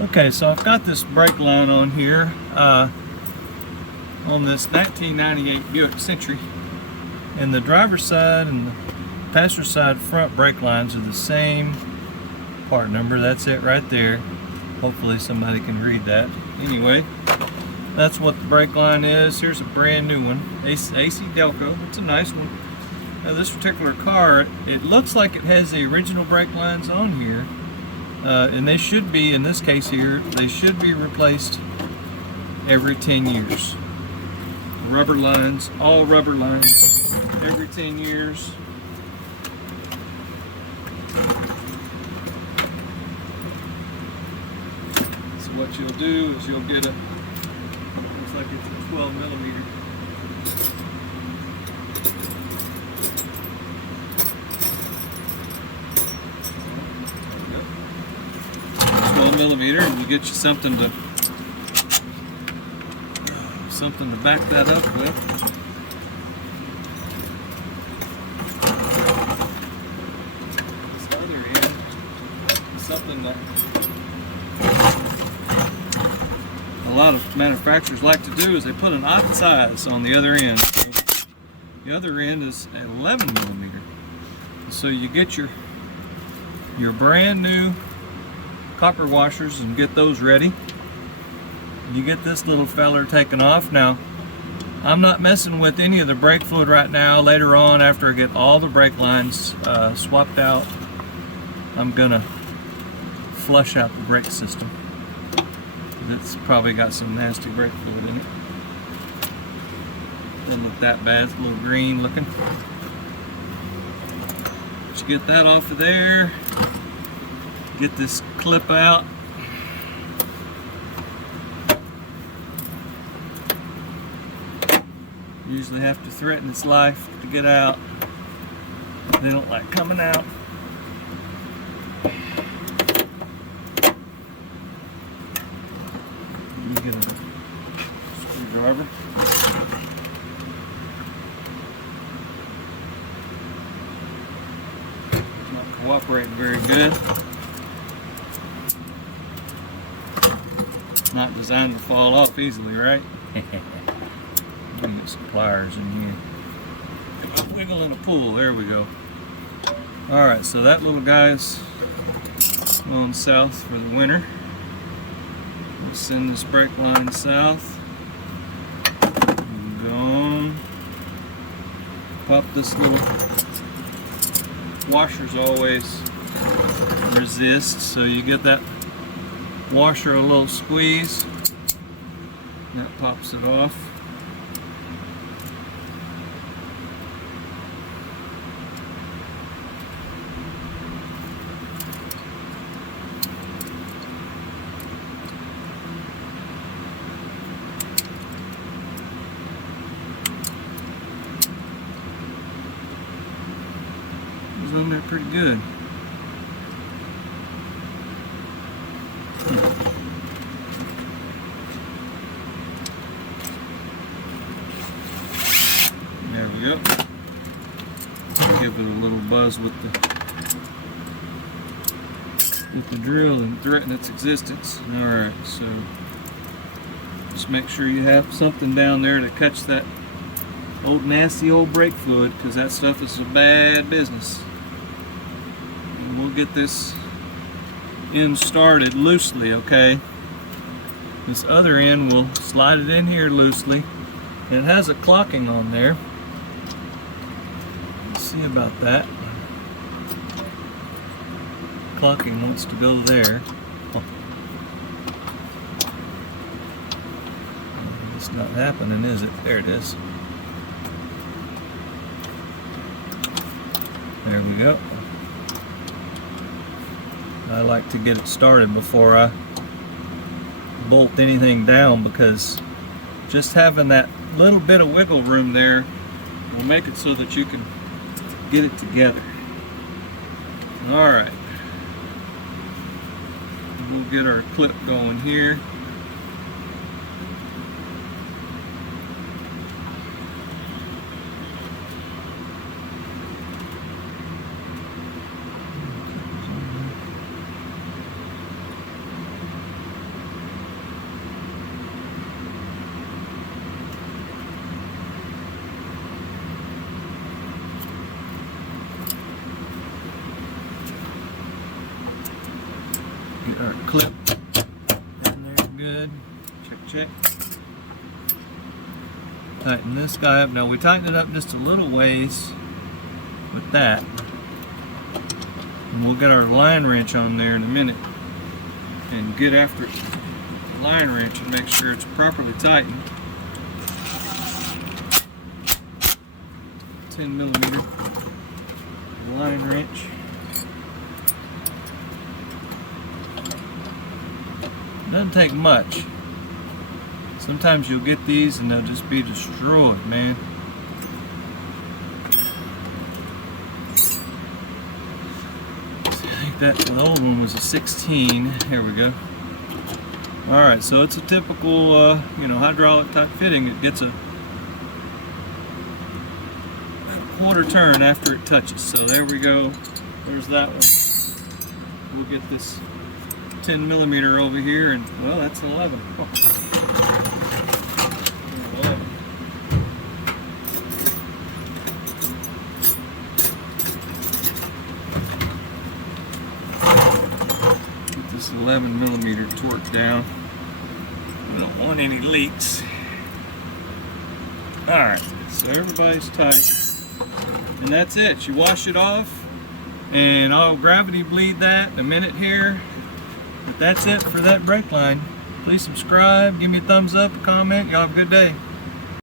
Okay, so I've got this brake line on here on this 1998 Buick Century, and the driver's side and the passenger side front brake lines are the same part number. That's it right there. Hopefully somebody can read that. Anyway, that's what the brake line is. Here's a brand new one, AC Delco. It's a nice one. Now this particular car, it looks like it has the original brake lines on here. And they should be, in this case here, they should be replaced every 10 years. Rubber lines, all rubber lines, every 10 years. So what you'll do is you'll get a, looks like it's a 12 millimeter. 12 millimeter, and you get you something to back that up with. This other end is something that a lot of manufacturers like to do, is they put an odd size on the other end. The other end is 11 millimeter. So you get your brand new copper washers and get those ready. You get this little feller taken off. Now, I'm not messing with any of the brake fluid right now. Later on, after I get all the brake lines swapped out, I'm gonna flush out the brake system. It's probably got some nasty brake fluid in it. Doesn't look that bad. It's a little green looking. But you get that off of there. Get this clip out. Usually have to threaten its life to get out. They don't like coming out. You get a screwdriver. It's not cooperating very good. Not designed to fall off easily, right? Let me get some pliers in here. Wiggle and a pull, there we go. Alright, so that little guy's going south for the winter. We'll send this brake line south. Go on. Pop this little washer's always resist, so you get that washer a little squeeze. That pops it off. It's on there pretty good. There we go. Give it a little buzz with the drill and threaten its existence. Alright, so just make sure you have something down there to catch that old nasty old brake fluid, because that stuff is a bad business. And we'll get this end started loosely, okay? This other end, we'll slide it in here loosely. And it has a clocking on there. Let's see about that. Clocking wants to go there. Oh. It's not happening, is it? There it is. There we go. I like to get it started before I bolt anything down, because just having that little bit of wiggle room there will make it so that you can get it together. Alright. We'll get our clip going here. clip in there good. Check. Tighten this guy up. Now we tighten it up just a little ways with that. And we'll get our line wrench on there in a minute and get after it. The line wrench and make sure it's properly tightened. 10mm line wrench. Doesn't take much. Sometimes you'll get these and they'll just be destroyed, man. I think that the old one was a 16. Here we go. All right, so it's a typical, hydraulic type fitting. It gets a quarter turn after it touches. So there we go. There's that one. We'll get this 10mm over here, and well, that's 11. Oh. 11. Get this 11mm torque down. We don't want any leaks. All right, so everybody's tight. And that's it. You wash it off, and I'll gravity bleed that in a minute here. But that's it for that brake line. Please subscribe, give me a thumbs up, a comment. Y'all have a good day.